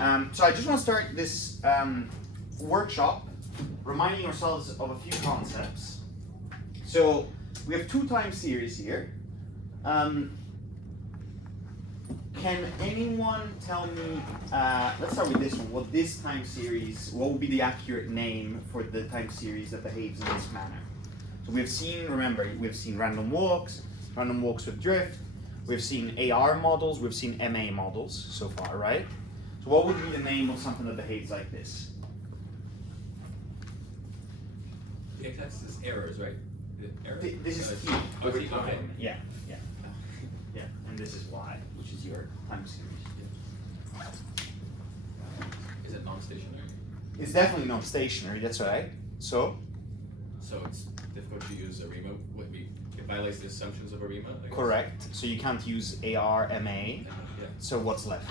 So I just want to start this workshop reminding ourselves of a few concepts. So we have two time series here. Can anyone tell me, let's start with this one, what this time series, what would be the accurate name for the time series that behaves in this manner? So we've seen, remember, we've seen random walks with drift, we've seen AR models, we've seen MA models so far, right? So what would be the name of something that behaves like this? The x-axis is errors, right? This is T. Okay. Yeah. Yeah, and this is Y, which is your time series. Is it non-stationary? It's definitely non-stationary, that's right. So it's difficult to use SARIMA. It violates the assumptions of SARIMA? I guess. correct. So you can't use AR, MA. Yeah. So what's left?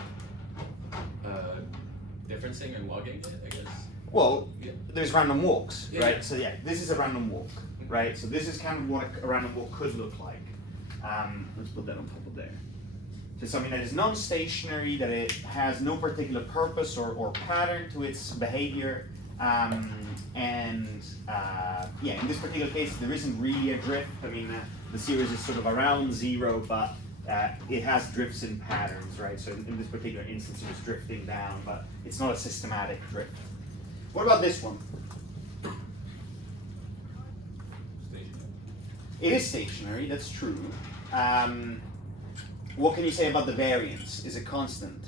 Differencing and logging it, I guess. Well, Yeah. there's random walks, Yeah, right? yeah. So yeah, this is a random walk, right? So this is kind of what a random walk could look like. Let's put that on top of there. So something that is non-stationary, that it has no particular purpose or pattern to its behavior, yeah, in this particular case, there isn't really a drift. I mean, the series is sort of around zero, but it has drifts in patterns, right? So in this particular instance, it was drifting down, but it's not a systematic drift. What about this one? Stationary. It is stationary, that's true. What can you say about the variance? Is it constant?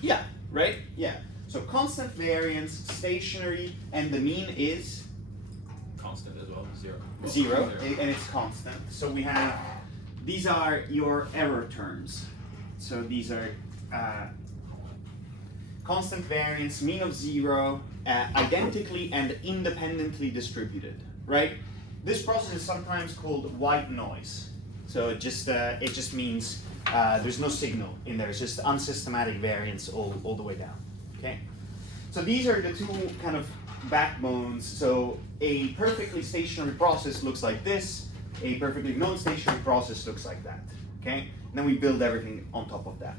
Yeah, right? Yeah. So constant variance, stationary, and the mean is? Constant as well, zero. Zero, and it's constant. So we have, these are your error terms. So these are constant variance, mean of zero, identically and independently distributed, right? This process is sometimes called white noise. So it just means there's no signal in there. It's just unsystematic variance all the way down. Okay. So these are the two kind of backbones. So a perfectly stationary process looks like this. A perfectly non-stationary process looks like that. Okay. And then we build everything on top of that.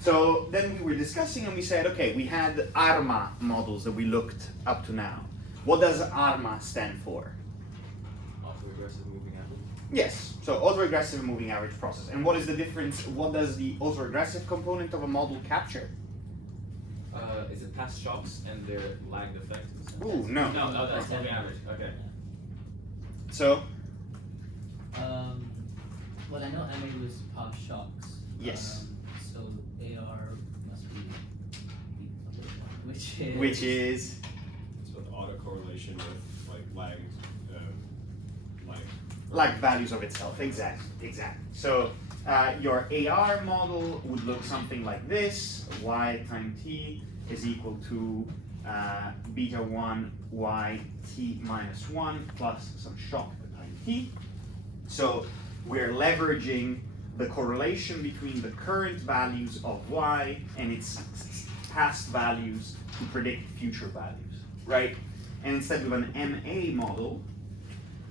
So then we were discussing and we said, okay, we had ARMA models that we looked up to now. What does ARMA stand for? Autoregressive moving average. Yes, so autoregressive moving average process. And what is the difference? What does the autoregressive component of a model capture? Is it past shocks and their lagged effects? Ooh, no. No, that's moving average. Okay. So, well, I know MA was past shocks. yes. So AR must be which Which is? It's with autocorrelation with like lagged Like values of itself, exactly. So your AR model would look something like this. Y times t is equal to beta 1 y t minus 1 plus some shock times t. So we're leveraging the correlation between the current values of y and its past values to predict future values, right? And instead of an MA model,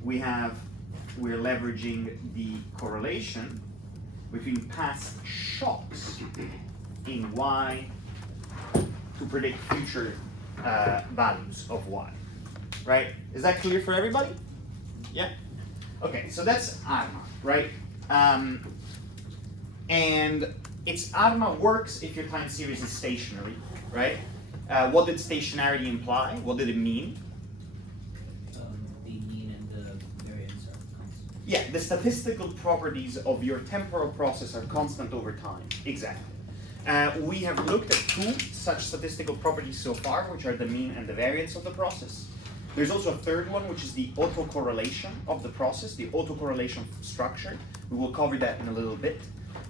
we're leveraging the correlation between past shocks in y to predict future values of y, right? Is that clear for everybody? Yeah? Okay, so that's ARMA, right? And ARMA works if your time series is stationary, right? What did stationarity imply? What did it mean? the mean and the variance are constant. Yeah, the statistical properties of your temporal process are constant over time. Exactly. We have looked at two such statistical properties so far, which are the mean and the variance of the process. There's also a third one, which is the autocorrelation of the process, the autocorrelation structure. We will cover that in a little bit.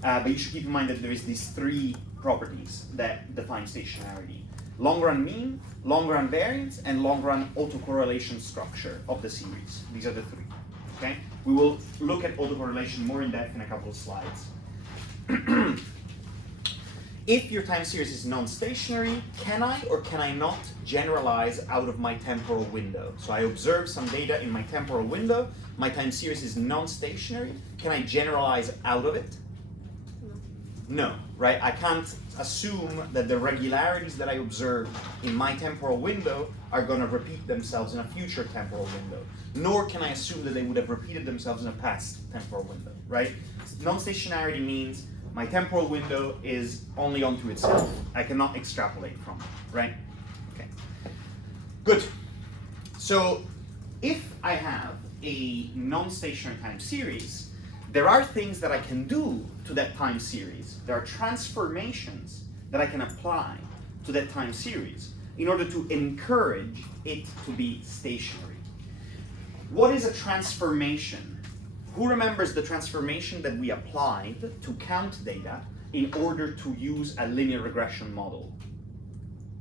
But you should keep in mind that there is these three properties that define stationarity. Long-run mean, long-run variance, and long-run autocorrelation structure of the series. These are the three. Okay? We will look at autocorrelation more in depth in a couple of slides. If your time series is non-stationary, can I or can I not generalize out of my temporal window? So I observe some data in my temporal window, my time series is non-stationary, can I generalize out of it? No, right? I can't assume that the regularities that I observe in my temporal window are going to repeat themselves in a future temporal window. Nor can I assume that they would have repeated themselves in a past temporal window, right? Non-stationarity means my temporal window is only onto itself. I cannot extrapolate from it, right? Okay. Good. So if I have a non-stationary time series, there are things that I can do to that time series. There are transformations that I can apply to that time series in order to encourage it to be stationary. What is a transformation? Who remembers the transformation that we applied to count data in order to use a linear regression model?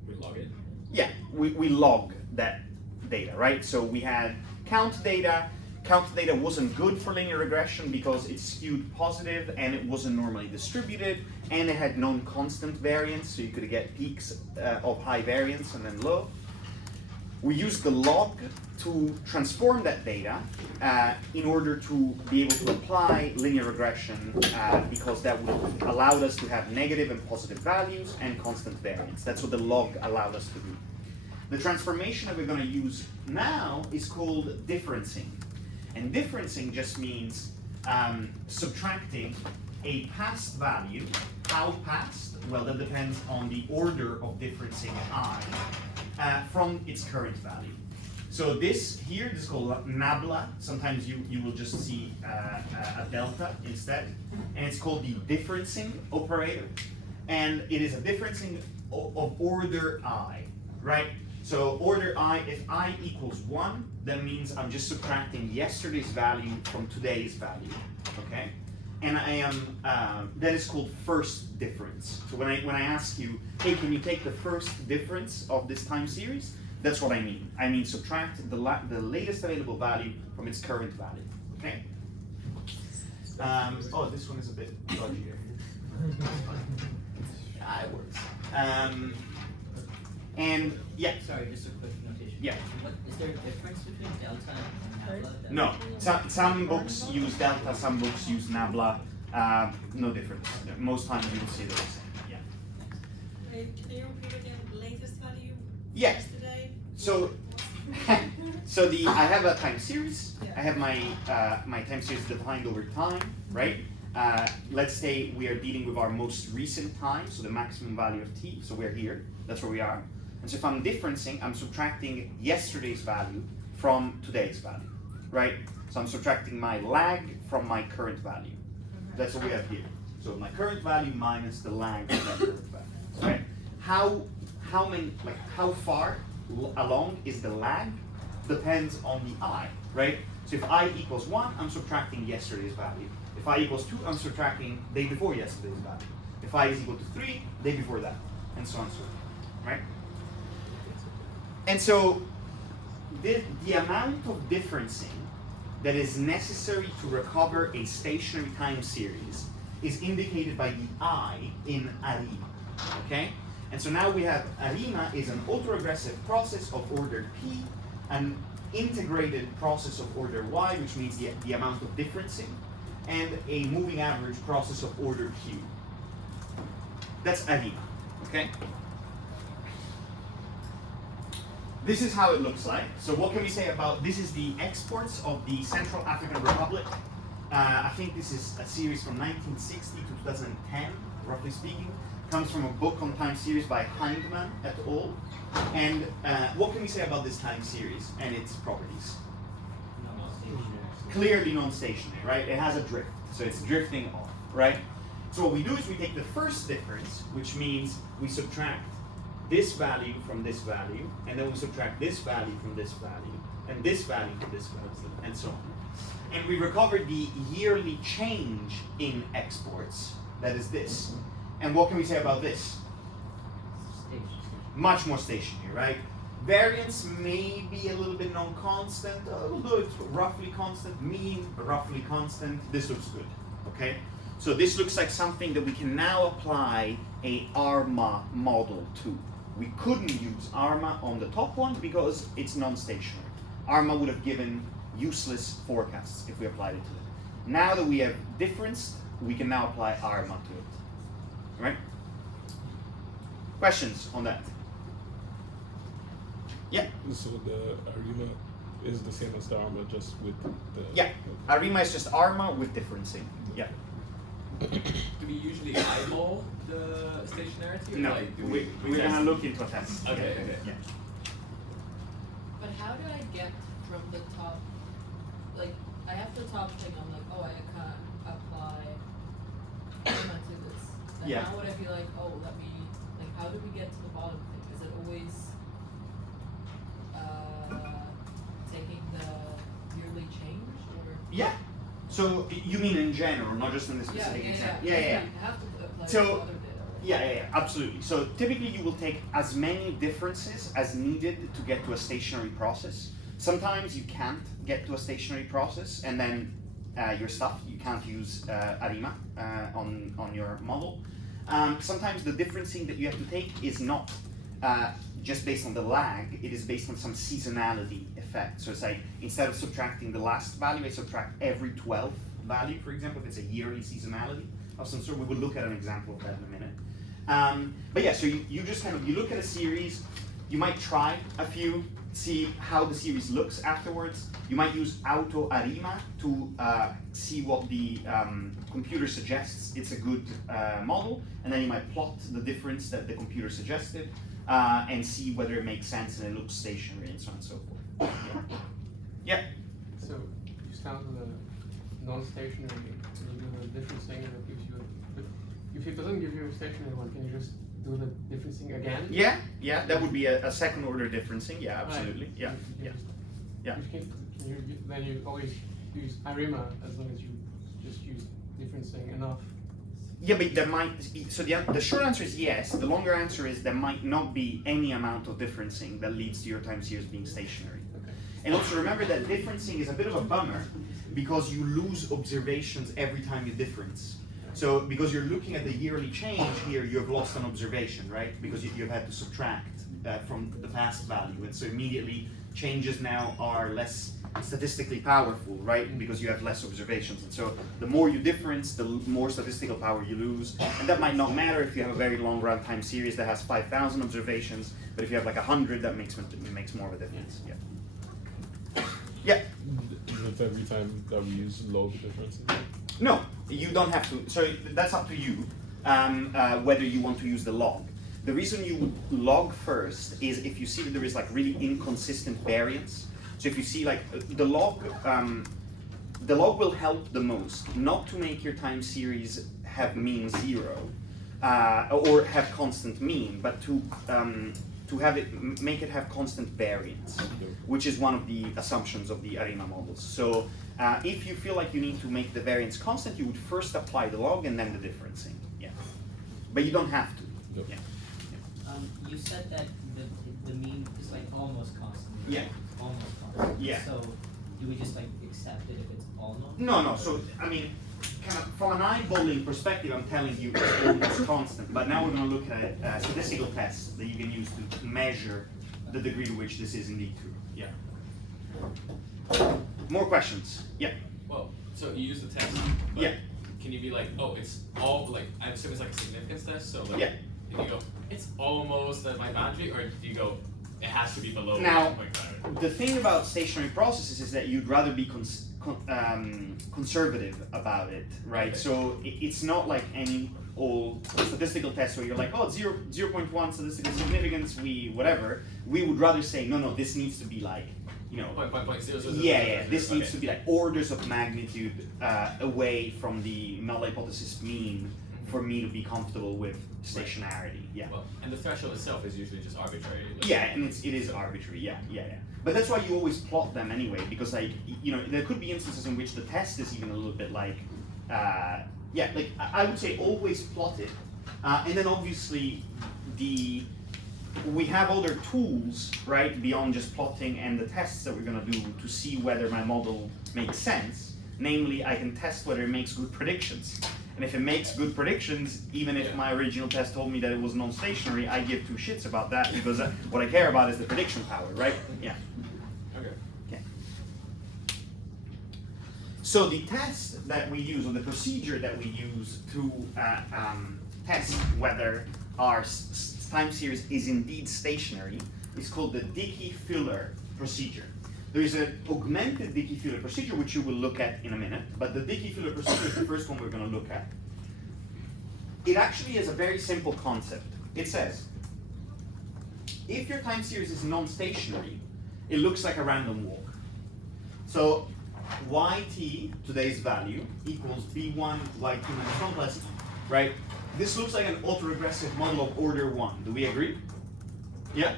We log it. Yeah, we log that data, right? So we had count data. Count data wasn't good for linear regression because it skewed positive and it wasn't normally distributed and it had non-constant variance, so you could get peaks of high variance and then low. We used the log to transform that data in order to be able to apply linear regression because that would allowed us to have negative and positive values and constant variance. That's what the log allowed us to do. The transformation that we're going to use now is called differencing. And differencing just means subtracting a past value. How past? Well, that depends on the order of differencing I from its current value. So this here, this is called nabla. Sometimes you will just see a delta instead. And it's called the differencing operator. And it is a differencing of order I, right? So order I, if I equals 1, that means I'm just subtracting yesterday's value from today's value, okay? And I am, that is called first difference. So when I ask you, hey, can you take the first difference of this time series? That's what I mean. I mean subtract the latest available value from its current value, okay? Oh, this one is a bit dodgier. It works. And yeah. Sorry, just a quick notation. Yeah. Is there a difference between delta and nabla? No. Some books use delta, some books use nabla. No difference. Most times you will see the same. Yeah. Can you repeat again the latest value? Yeah. Yesterday? So, I have a time series. Yeah. I have my my time series defined over time, right? Let's say we are dealing with our most recent time, so the maximum value of t. So we're here. That's where we are. And so if I'm differencing, I'm subtracting yesterday's value from today's value, right? So I'm subtracting my lag from my current value. That's what we have here. So my current value minus the lag from that current value, right? How far along is the lag depends on the I, right? So if I equals 1, I'm subtracting yesterday's value. If I equals 2, I'm subtracting day before yesterday's value. If I is equal to 3, day before that, and so on and so forth, right? And so the amount of differencing that is necessary to recover a stationary time series is indicated by the I in ARIMA, okay? And so now we have ARIMA is an autoregressive process of order P, an integrated process of order Y, which means the amount of differencing, and a moving average process of order Q. That's ARIMA, okay? This is how it looks like. So what can we say about, this is the exports of the Central African Republic. I think this is a series from 1960 to 2010, roughly speaking. Comes from a book on time series by Hindman et al. And what can we say about this time series and its properties? Clearly non-stationary, right? It has a drift, so it's drifting off, right? So what we do is we take the first difference, which means we subtract this value from this value, and then we subtract this value from this value, and this value from this value, and so on. And we recover the yearly change in exports, that is this. And what can we say about this? Much more stationary, right? Variance may be a little bit non-constant, although it's roughly constant, mean roughly constant. This looks good, okay? So this looks like something that we can now apply a ARMA model to. We couldn't use ARMA on the top one because it's non-stationary. ARMA would have given useless forecasts if we applied it to it. Now that we have differenced, we can now apply ARMA to it. right? Questions on that? Yeah. So the ARIMA is the same as the ARMA, just with the... Yeah, ARIMA is just ARMA with differencing. Yeah. Do we usually eyeball the stationarity? Or No, like, do we're test? gonna look into a test. Okay, okay. Yeah. But how do I get from the top, like, I have the top thing, I'm like, oh, I can apply schema to this. And Yeah. now would I be like, oh, let me, like, how do we get to the bottom thing? Is it always, taking the yearly change, or? Yeah. So you mean in general, not just in this specific example? Yeah, yeah, yeah. You have to apply So- to other data, right? Yeah, absolutely. So typically you will take as many differences as needed to get to a stationary process. Sometimes you can't get to a stationary process, and then your stuff, you can't use ARIMA on your model. Sometimes the differencing that you have to take is not just based on the lag, it is based on some seasonality effect. So it's like, instead of subtracting the last value, I subtract every 12th value, for example, if it's a yearly seasonality of some sort. We will look at an example of that in a minute. But yeah, so you just kind of, you look at a series, you might try a few, see how the series looks afterwards. You might use auto ARIMA to see what the computer suggests it's a good model, and then you might plot the difference that the computer suggested and see whether it makes sense and it looks stationary and so on and so forth. Yeah. So you start with a non-stationary, and you do the differencing that gives you. But if it doesn't give you a stationary one, can you just do the differencing again? Yeah, that would be a second order differencing. Yeah, absolutely. Right. Yeah, You yeah. just- Yeah. Can you, then you always use ARIMA as long as you just use differencing enough. Yeah, but there might, so the short answer is yes. The longer answer is there might not be any amount of differencing that leads to your time series being stationary. Okay. And also remember that differencing is a bit of a bummer because you lose observations every time you difference. So because you're looking at the yearly change here, you have lost an observation, right? Because you've had to subtract from the past value. And so immediately changes now are less statistically powerful, right? Because you have less observations. And so the more you difference, the more statistical power you lose. And that might not matter if you have a very long runtime series that has 5,000 observations, but if you have like 100, that makes more of a difference. Yeah. Yeah. With every time that we use log differences? No, you don't have to. So that's up to you whether you want to use the log. The reason you log first is if you see that there is like really inconsistent variance. So if you see like the log will help the most not to make your time series have mean 0 or have constant mean, but to have it make it have constant variance, which is one of the assumptions of the ARIMA models. So if you feel like you need to make the variance constant, you would first apply the log and then the differencing. Yeah, but you don't have to. Yep. Yeah. You said that the mean is like almost constant. Yeah. Almost constant. Yeah. So do we just like accept it if it's almost? No. So I mean, kind of from an eyeballing perspective, I'm telling you it's almost constant. But now we're going to look at a statistical test that you can use to measure the degree to which this is indeed true. Yeah. More questions? Yeah. Well, so you use the test, but Yeah. can you be like, oh, it's all, like, I assume it's like a significance test, so like, Yeah. can you go, it's almost at my boundary, or do you go, it has to be below Now, 1.5? the thing about stationary processes is that you'd rather be conservative about it, right? Okay. So it's not like any old statistical test where you're like, oh, 0.1 statistical significance, whatever. We would rather say, no, this needs to be like, you know, Point 0, yeah, this okay. needs to be like orders of magnitude away from the null hypothesis mean for me to be comfortable with stationarity. Yeah. Well, and the threshold itself is usually just arbitrary. Like, Yeah, and it is arbitrary. Yeah. But that's why you always plot them anyway, because like there could be instances in which the test is even a little bit like, like I would say always plot it, and then obviously we have other tools, right, beyond just plotting and the tests that we're gonna do to see whether my model makes sense. Namely, I can test whether it makes good predictions. And if it makes good predictions, even if my original test told me that it was non-stationary, I give two shits about that because what I care about is the prediction power, right? Yeah. Okay. Okay. So the test that we use, or the procedure that we use to test whether our time series is indeed stationary is called the Dickey-Fuller procedure. There is an augmented Dickey-Fuller procedure, which you will look at in a minute, but the Dickey-Fuller procedure is the first one we're going to look at. It actually is a very simple concept. It says, if your time series is non-stationary, it looks like a random walk. So yt, today's value, equals b1 yt minus 1 plus e, right? This looks like an autoregressive model of order 1. Do we agree? Yeah?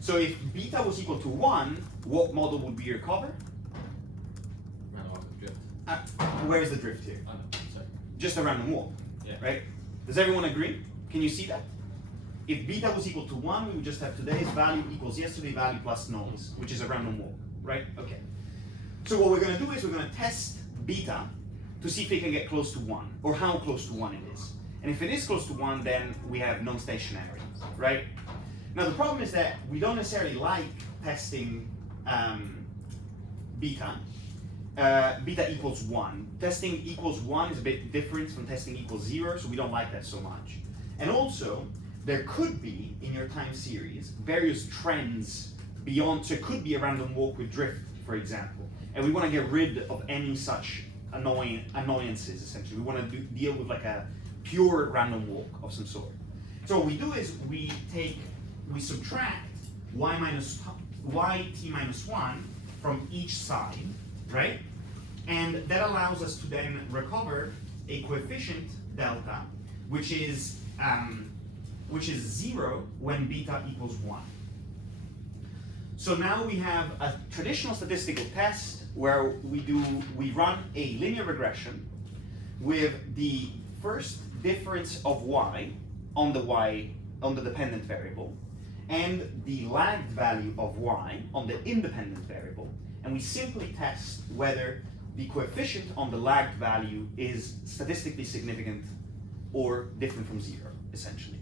So if beta was equal to 1, what model would be your cover? Random walk of drift. Where's the drift here? Oh no, sorry. Just a random walk, Yeah. right? Does everyone agree? Can you see that? If beta was equal to 1, we would just have today's value equals yesterday's value plus noise, which is a random walk, right? Okay. So what we're going to do is we're going to test beta to see if it can get close to 1, or how close to 1 it is. And if it is close to 1, then we have non-stationary, right? Now the problem is that we don't necessarily like testing beta. Beta equals 1. Testing equals 1 is a bit different from testing equals 0, so we don't like that so much. And also, there could be, in your time series, various trends beyond, so it could be a random walk with drift, for example. And we want to get rid of any such annoyances, essentially. We want to deal with like a pure random walk of some sort. So what we do is we subtract yt minus 1 from each side, right? And that allows us to then recover a coefficient delta, which is 0 when beta equals 1. So now we have a traditional statistical test where we run a linear regression with the first difference of y on the dependent variable and the lagged value of y on the independent variable, and we simply test whether the coefficient on the lagged value is statistically significant or different from 0, essentially.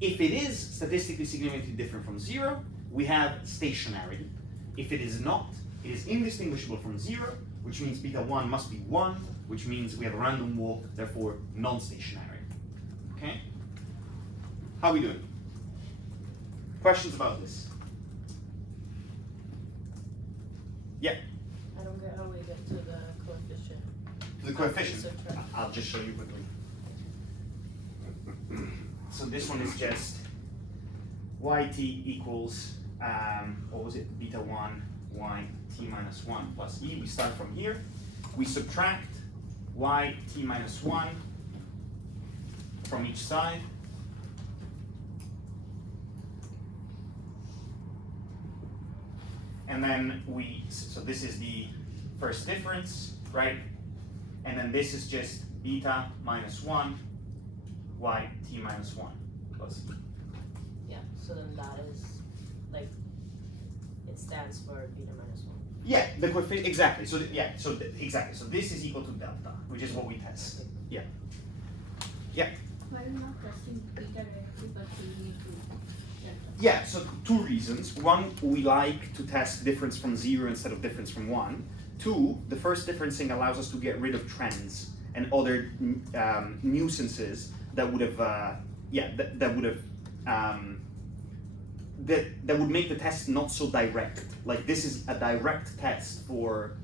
If it is statistically significantly different from 0, we have stationary. If it is not, it is indistinguishable from 0, which means beta 1 must be 1, which means we have a random walk, therefore non-stationary. Okay? How are we doing? Questions about this? Yeah. I don't get how we get to the coefficient. The coefficient. Subtract. I'll just show you quickly. So this one is just yt equals, what was it, beta 1 yt minus 1 plus e. We start from here. We subtract yt minus 1 from each side. And then so this is the first difference, right? And then this is just beta minus 1 yt minus 1 plus e. Yeah, so then that is, like, it stands for beta minus 1. Yeah, the coefficient, exactly. So exactly. So this is equal to delta, which is what we test. Yeah. Yeah. Why are we not testing beta directly, but changing it to delta? Yeah, so 2 reasons. 1, we like to test difference from 0 instead of difference from 1. 2, the first differencing allows us to get rid of trends and other nuisances that would have, that would make the test not so direct. Like this is a direct test for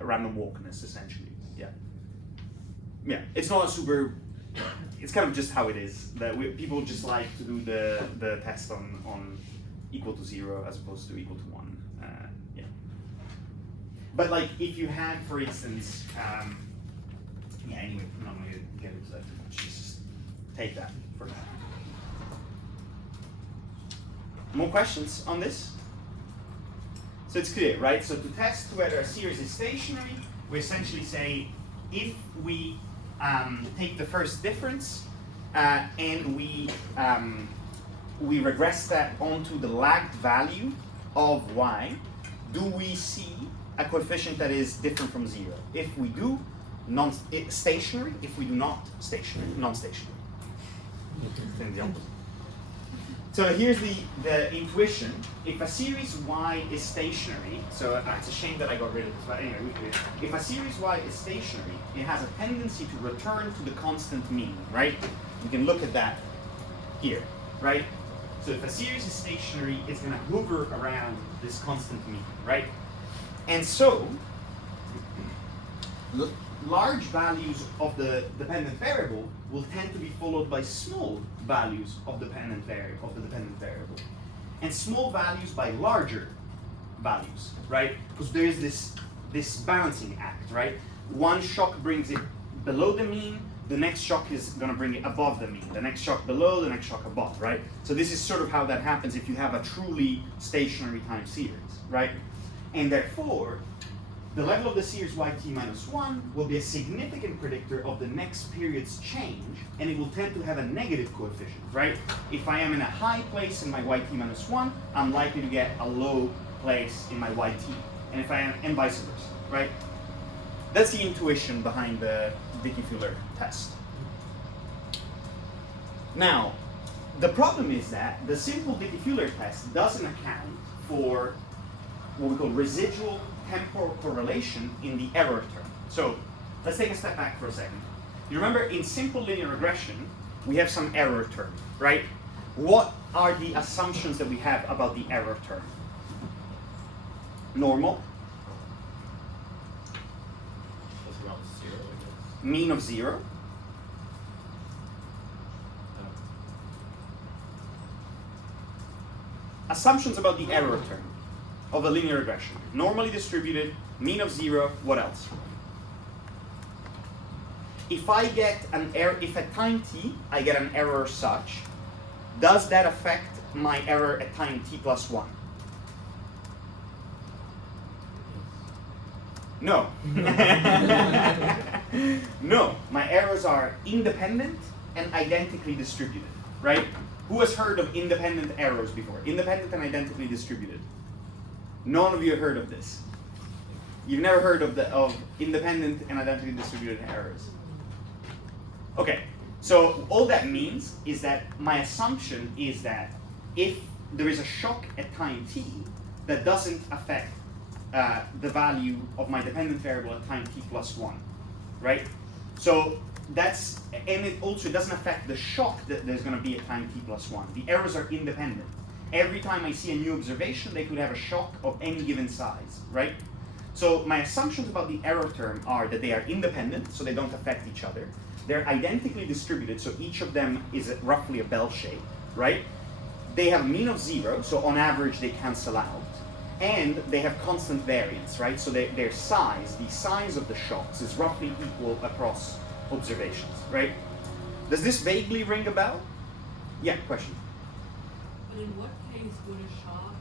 random walkness, essentially. Yeah. Yeah, it's not a super. It's kind of just how it is. That people just like to do the test on equal to 0 as opposed to equal to 1. Yeah. But like if you had, for instance, yeah. Anyway, I'm not going to get into that too much. Just take that for now. More questions on this? So it's clear, right? So to test whether a series is stationary, we essentially say if we take the first difference and we regress that onto the lagged value of y, do we see a coefficient that is different from 0? If we do, stationary. If we do not, stationary, non-stationary. Then the opposite. So here's the intuition. If a series Y is stationary, so it's a shame that I got rid of this, but anyway, we can, if a series Y is stationary, it has a tendency to return to the constant mean, right? You can look at that here, right? So if a series is stationary, it's going to hover around this constant mean, right? And so, large values of the dependent variable will tend to be followed by small values of the dependent variable, and small values by larger values, right? Because there is this balancing act, right? One shock brings it below the mean, the next shock is going to bring it above the mean, the next shock below, the next shock above, right? So this is sort of how that happens if you have a truly stationary time series, right? And therefore, the level of the series yt minus 1 will be a significant predictor of the next period's change, and it will tend to have a negative coefficient, right? If I am in a high place in my yt minus 1, I'm likely to get a low place in my yt, and if I am, and vice versa, right? That's the intuition behind the Dickey-Fuller test. Now, the problem is that the simple Dickey-Fuller test doesn't account for what we call residual temporal correlation in the error term. So let's take a step back for a second. You remember in simple linear regression, we have some error term, right? What are the assumptions that we have about the error term? Normal, That's around 0, I guess. mean of 0, assumptions about the error term of a linear regression. Normally distributed, mean of 0, what else? If I get an error, if at time t I get an error such, does that affect my error at time t plus 1? No. No, my errors are independent and identically distributed, right? Who has heard of independent errors before? Independent and identically distributed. None of you have heard of this. You've never heard of independent and identically distributed errors. Okay, so all that means is that my assumption is that if there is a shock at time t that doesn't affect the value of my dependent variable at time t plus 1, right? So that's, and it also doesn't affect the shock that there's going to be at time t plus 1. The errors are independent. Every time I see a new observation, they could have a shock of any given size, right? So my assumptions about the error term are that they are independent, so they don't affect each other. They're identically distributed, so each of them is roughly a bell shape, right? They have a mean of 0, so on average they cancel out. And they have constant variance, right? So their size, the size of the shocks, is roughly equal across observations, right? Does this vaguely ring a bell? Yeah, question. But in what case would a shock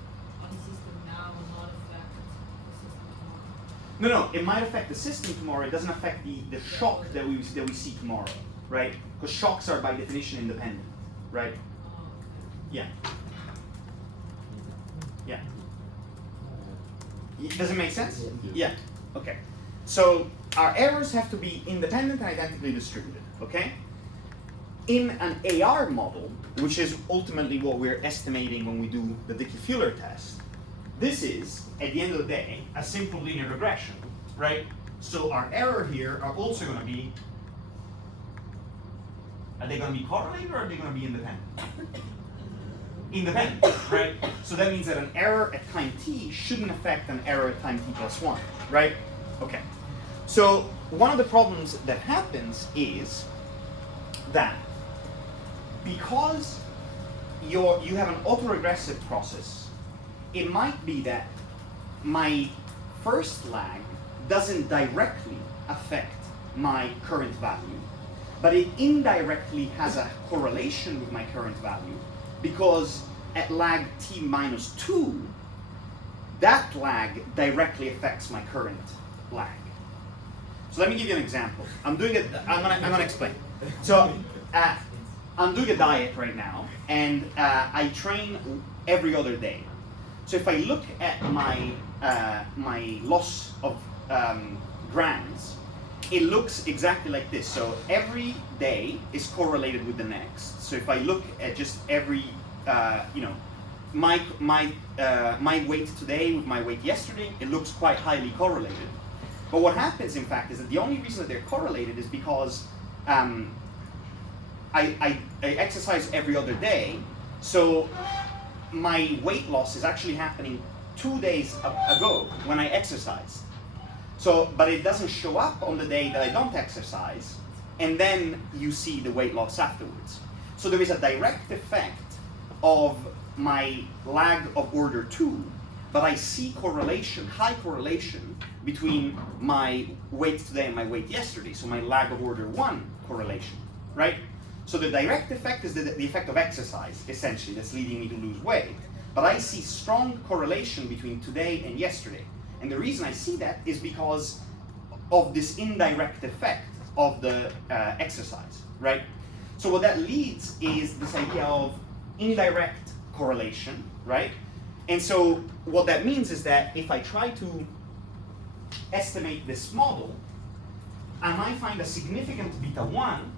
on the system now not affect the system tomorrow? No, it might affect the system tomorrow. It doesn't affect the shock that we see tomorrow, right? Because shocks are by definition independent, right? Oh, okay. Yeah. Yeah. Does it make sense? Yeah. Okay. So our errors have to be independent and identically distributed, okay? In an AR model, which is ultimately what we're estimating when we do the Dickey-Fuller test, this is, at the end of the day, a simple linear regression, right? So our error here are also going to be, are they going to be correlated or are they going to be independent? Independent, right? So that means that an error at time t shouldn't affect an error at time t plus 1, right? Okay. So one of the problems that happens is that because you have an autoregressive process, it might be that my first lag doesn't directly affect my current value, but it indirectly has a correlation with my current value, because at lag t minus 2, that lag directly affects my current lag. So let me give you an example. I'm gonna explain. So I'm doing a diet right now, and I train every other day. So if I look at my my loss of grams, it looks exactly like this. So every day is correlated with the next. So if I look at just every you know, my weight today with my weight yesterday, it looks quite highly correlated. But what happens, in fact, is that the only reason that they're correlated is because I exercise every other day, so my weight loss is actually happening 2 days ago when I exercise. So, but it doesn't show up on the day that I don't exercise, and then you see the weight loss afterwards. So there is a direct effect of my lag of order 2, but I see correlation, high correlation, between my weight today and my weight yesterday, so my lag of order 1 correlation, right? So the direct effect is the effect of exercise, essentially, that's leading me to lose weight. But I see strong correlation between today and yesterday. And the reason I see that is because of this indirect effect of the exercise, right? So what that leads is this idea of indirect correlation, right? And so what that means is that if I try to estimate this model, I might find a significant beta 1,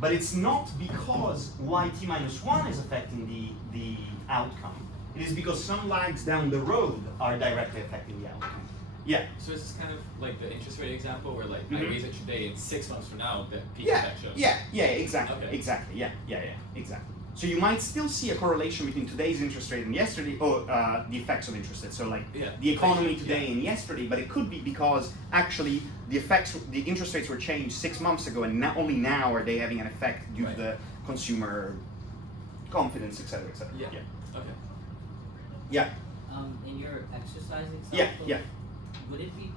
but it's not because yt minus 1 is affecting the outcome. It is because some lags down the road are directly affecting the outcome. Yeah. So it's kind of like the interest rate example where like I raise it today and 6 months from now the peak Yeah, effect shows. yeah, exactly, Okay. exactly, yeah, exactly. So you might still see a correlation between today's interest rate and yesterday, or the effects of interest rate. So like the economy today and yesterday, but it could be because actually the interest rates were changed 6 months ago, and not only now are they having an effect due to the consumer confidence, et cetera, et cetera. Yeah. Okay. Yeah. In your exercise example, Yeah. would it be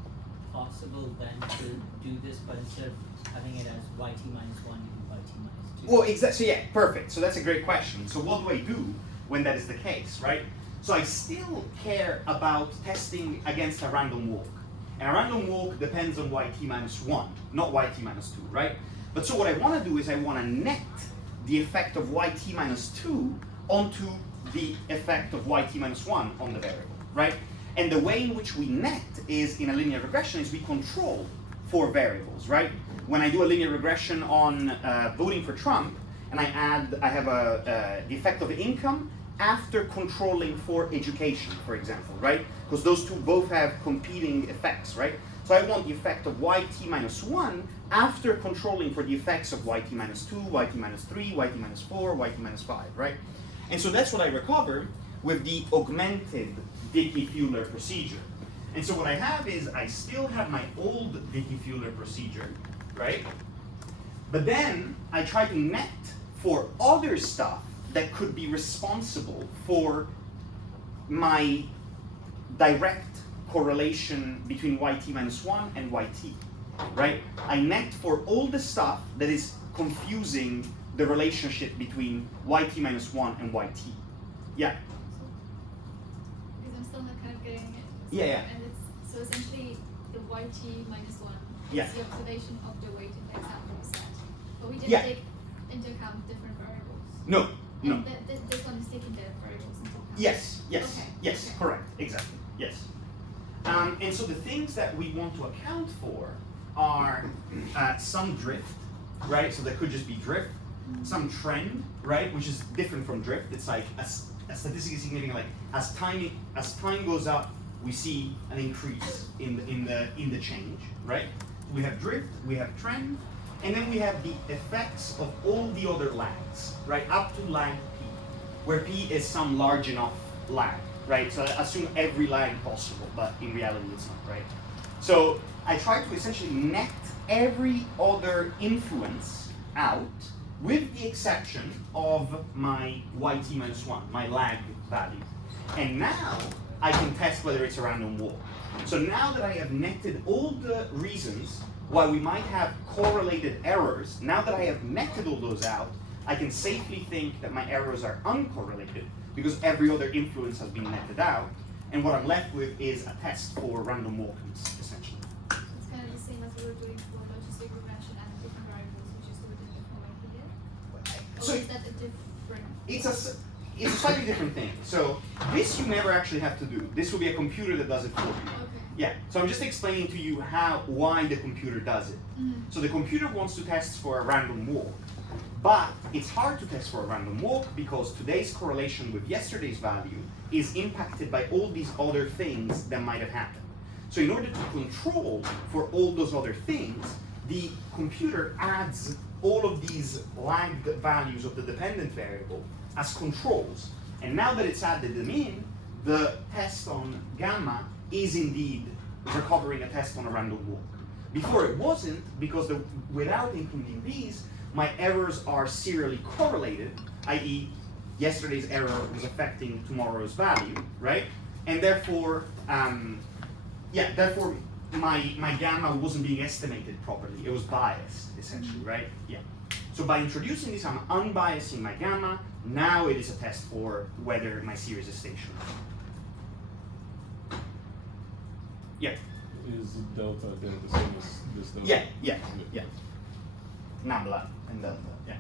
possible then to do this, but instead of having it as yt minus 1, you do yt minus 2? Well, exactly. So yeah, perfect. So that's a great question. So what do I do when that is the case, right? So I still care about testing against a random walk. And a random walk depends on yt minus 1, not yt minus 2, right? But so what I want to do is I want to net the effect of yt minus 2 onto the effect of yt minus 1 on the variable, right? And the way in which we net is in a linear regression is we control 4 variables, right? When I do a linear regression on voting for Trump, and I have the effect of income after controlling for education, for example, right? Because those two both have competing effects, right? So I want the effect of yt minus 1 after controlling for the effects of yt minus 2, yt minus 3, yt minus 4, yt minus 5, right? And so that's what I recover with the augmented Dickey-Fuller procedure. And so what I have is I still have my old Dickey-Fuller procedure, right? But then I try to net for other stuff that could be responsible for my direct correlation between yt minus 1 and yt, right? I net for all the stuff that is confusing the relationship between yt minus 1 and yt. Yeah. Because I'm still not kind of getting it. Yeah. And it's so essentially the yt minus 1 Yeah. is the observation of the weight index after the set. But we didn't Yeah. take into account different variables. No. No. And this one is taking the variables into account. Yes. Okay, Yes. okay. Correct. Exactly. Yes. And so the things that we want to account for are some drift, right? So that could just be drift. Some trend, right? Which is different from drift. It's like a statistically significant. Like as time goes up, we see an increase in the change, right? We have drift, we have trend, and then we have the effects of all the other lags, right? Up to lag p, where p is some large enough lag, right? So I assume every lag possible, but in reality it's not, right? So I try to essentially net every other influence out, with the exception of my yt minus 1, my lag value. And now I can test whether it's a random walk. So now that I have netted all the reasons why we might have correlated errors, now that I have netted all those out, I can safely think that my errors are uncorrelated because every other influence has been netted out. And what I'm left with is a test for random walkings, essentially. It's kind of the same as we were doing for logistic regression and different variables, which is with a different weight here. Or So is that a different? it's a slightly different thing. So this you never actually have to do. This will be a computer that does it for you. Okay. Yeah, so I'm just explaining to you why the computer does it. Mm-hmm. So the computer wants to test for a random walk, But it's hard to test for a random walk because today's correlation with yesterday's value is impacted by all these other things that might have happened. So in order to control for all those other things, the computer adds all of these lagged values of the dependent variable as controls. And now that it's added them in, the test on gamma is indeed recovering a test on a random walk. Before it wasn't, because without including these, my errors are serially correlated, i.e. yesterday's error was affecting tomorrow's value, right? And therefore, therefore my gamma wasn't being estimated properly. It was biased, essentially, right? Yeah. So by introducing this, I'm unbiasing my gamma. Now it is a test for whether my series is stationary. Yeah. Is delta then the same as this delta? Yeah. Nabla and delta, yeah.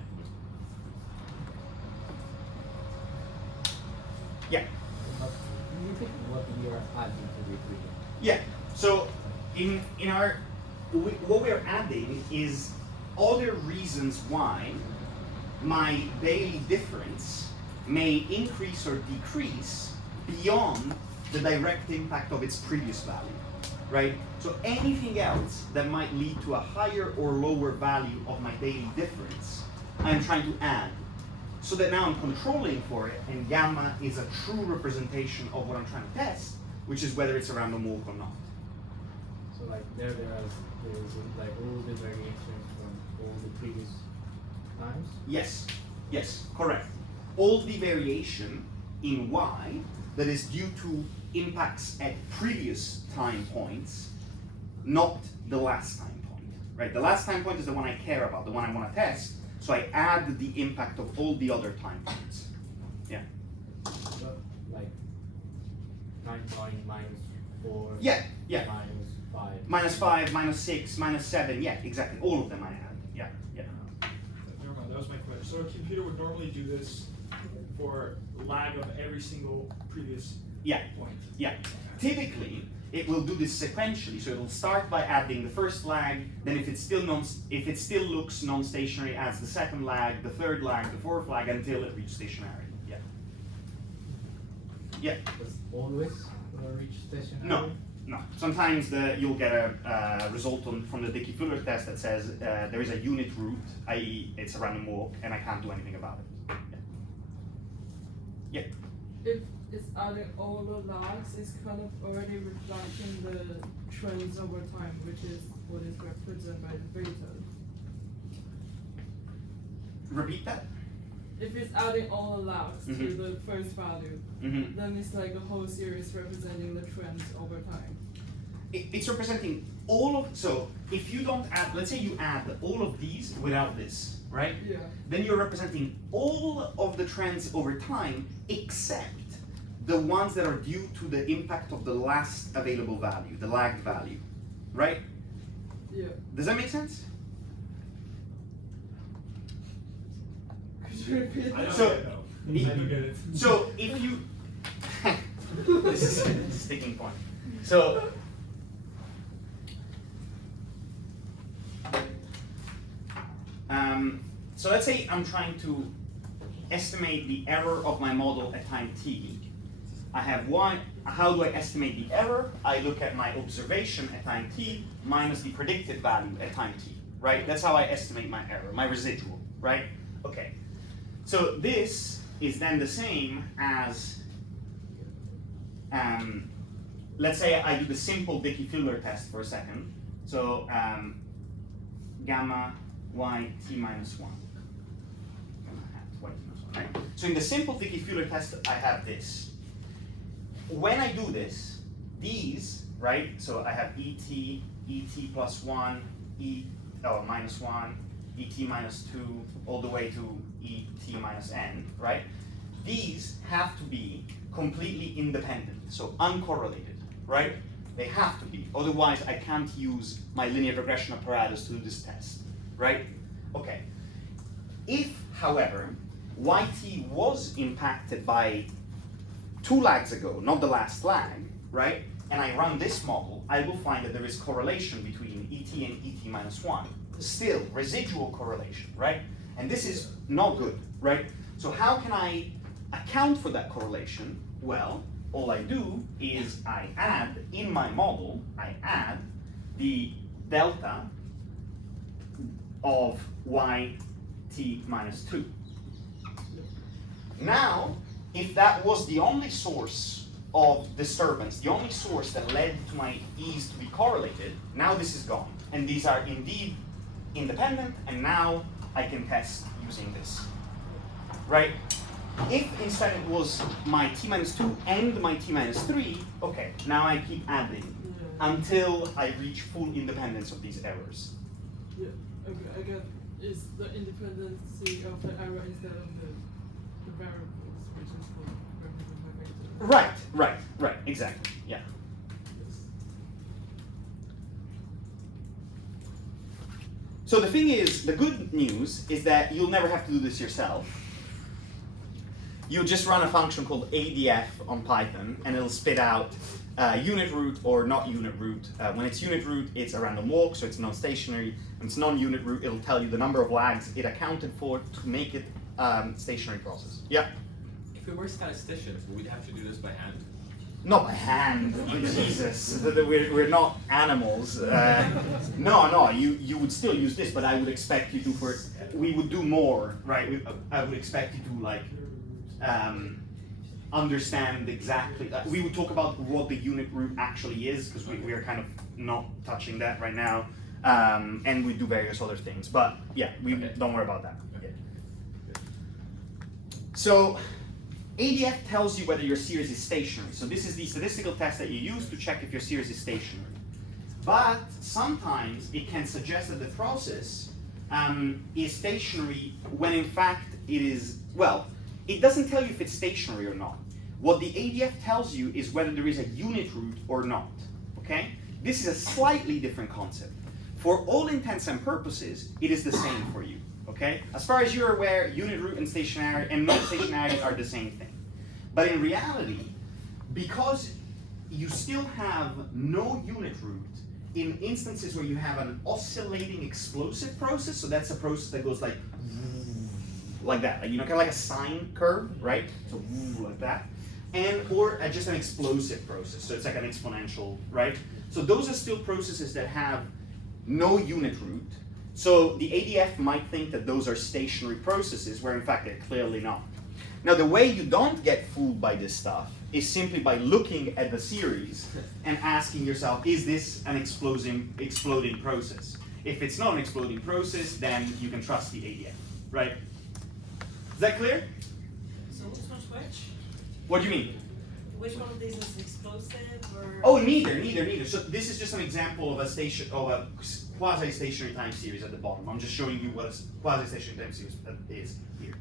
Yeah. You think what you're adding to the equation? Yeah. So in our what we're adding is other reasons why my Bailey difference may increase or decrease beyond the direct impact of its previous value, right? So anything else that might lead to a higher or lower value of my Bailey difference, I'm trying to add. So that now I'm controlling for it, and gamma is a true representation of what I'm trying to test, which is whether it's a random walk or not. So like there's like all the variations from all the previous times. Yes, correct. All the variation in y that is due to impacts at previous time points, not the last time point, right? The last time point is the one I care about, the one I want to test, so I add the impact of all the other time points. Yeah. So like 9 point minus 4. Yeah. Minus 5. -5, -6, -7, yeah, exactly. All of them I add. Yeah. Never mind, that was my question. So a computer would normally do this for lag of every single previous point. Yeah. Typically, it will do this sequentially. So it will start by adding the first lag. Then, if it still looks non-stationary, adds the second lag, the third lag, the fourth lag, until it reaches stationarity. Yeah. Yeah. Does always reach stationary? No. Sometimes you'll get a result from the Dickey-Fuller test that says there is a unit root, i.e. it's a random walk, and I can't do anything about it. Yeah. If it's adding all the logs, it's kind of already reflecting the trends over time, which is what is represented by the beta. Repeat that? If it's adding all the logs to the first value, Mm-hmm. then it's like a whole series representing the trends over time. It's representing all of, so if you don't add, let's say you add all of these without this, right? Yeah. Then you're representing all of the trends over time except the ones that are due to the impact of the last available value, the lagged value, right? Yeah. Does that make sense? Could you repeat I that? don't So- get it, though. I don't get it. So if you, this is a sticking point. So, so let's say I'm trying to estimate the error of my model at time t. I have one, how do I estimate the error? I look at my observation at time t minus the predicted value at time t, right? That's how I estimate my error, my residual, right? Okay. So this is then the same as, let's say I do the simple Dickey-Fuller test for a second. So gamma y t minus 1. Gamma hat y t minus 1, right? So in the simple Dickey-Fuller test, I have this. When I do this, these, right? So I have et plus 1, minus 1, et minus 2, all the way to et minus n, right? These have to be completely independent, so uncorrelated, right? They have to be, otherwise I can't use my linear regression apparatus to do this test, right? Okay. If, however, yt was impacted by 2 lags ago, not the last lag, right? And I run this model, I will find that there is correlation between et and et minus 1. Still, residual correlation, right? And this is not good, right? So how can I account for that correlation? Well, all I do is I add, in my model, I add the delta of yt minus 2. Now, if that was the only source of disturbance, the only source that led to my e's to be correlated, now this is gone. And these are indeed independent, and now I can test using this, right? If instead it was my t minus 2 and my t minus 3, okay, now I keep adding until I reach full independence of these errors. Yeah, okay, I got, is the independency of the error instead of the variables, which is for represented by vector. Right, exactly, yeah. So the thing is, the good news is that you'll never have to do this yourself. You'll just run a function called ADF on Python, and it'll spit out unit root or not unit root. When it's unit root, it's a random walk, so it's non-stationary. When it's non-unit root, it'll tell you the number of lags it accounted for to make it stationary process. Yeah? If we were statisticians, would we have to do this by hand? Not by hand, Jesus, we're not animals. No, you would still use this, but I would expect you to, we would do more, right? I would expect you to like, understand exactly, we would talk about what the unit root actually is, because we are kind of not touching that right now, and we do various other things, but yeah, don't worry about that. Okay. So, ADF tells you whether your series is stationary. So this is the statistical test that you use to check if your series is stationary. But sometimes it can suggest that the process is stationary when in fact it is, well, it doesn't tell you if it's stationary or not. What the ADF tells you is whether there is a unit root or not, okay? This is a slightly different concept. For all intents and purposes, it is the same for you, okay? As far as you're aware, unit root and stationary and non-stationary are the same thing. But in reality, because you still have no unit root in instances where you have an oscillating explosive process, so that's a process that goes like that, like, you know, kind of like a sine curve, right? So like that, or just an explosive process, so it's like an exponential, right? So those are still processes that have no unit root. So the ADF might think that those are stationary processes, where in fact they're clearly not. Now the way you don't get fooled by this stuff is simply by looking at the series and asking yourself, is this an exploding process? If it's not an exploding process, then you can trust the ADF, right? Is that clear? So which one's which? What do you mean? Which one of these is explosive or? Oh, neither. So this is just an example of a quasi-stationary time series at the bottom. I'm just showing you what a quasi-stationary time series is here.